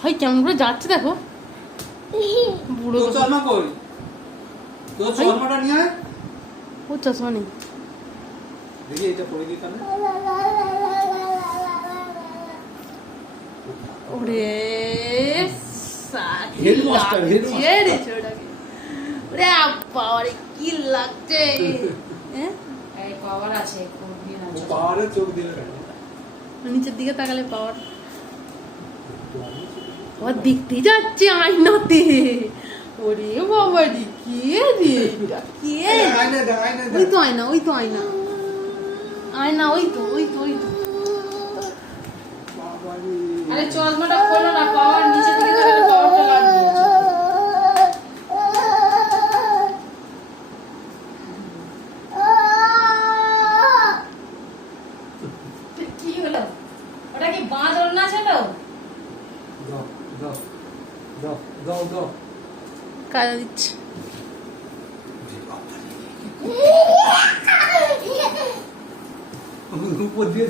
ভাই কেমন করে যাচ্ছে দেখো। বুড়ো চশমা কই? তোর। চশমাটা নিয়ে আয়। ও চশমা নেই। দেখি এটা পরে দিই তাহলে। ওরে ওরে ওরে কি লাগছে। হ্যাঁ? এই কভার আছে খুব দিন আছে পাওয়ারে চোখ দিলে নিচের দিকে তাকালে পাওয়ার ও দেখতে যাচ্ছে আয়নাতে। ওরে বাবা রে কে রে? কে? ওই তো আয়না ওই তো আয়না। আয়না ওই তো ওই তো ওই তো। আরে চশমাটা খোলো না পাওয়ার নিচে দিকে তাকালে পাওয়ারটা লাগবে। কি হলো? ওটা কি বাঁধ না ছিল দাও দাও দাও দাও দাও কাজা দিচ্ছে উপর দিয়ে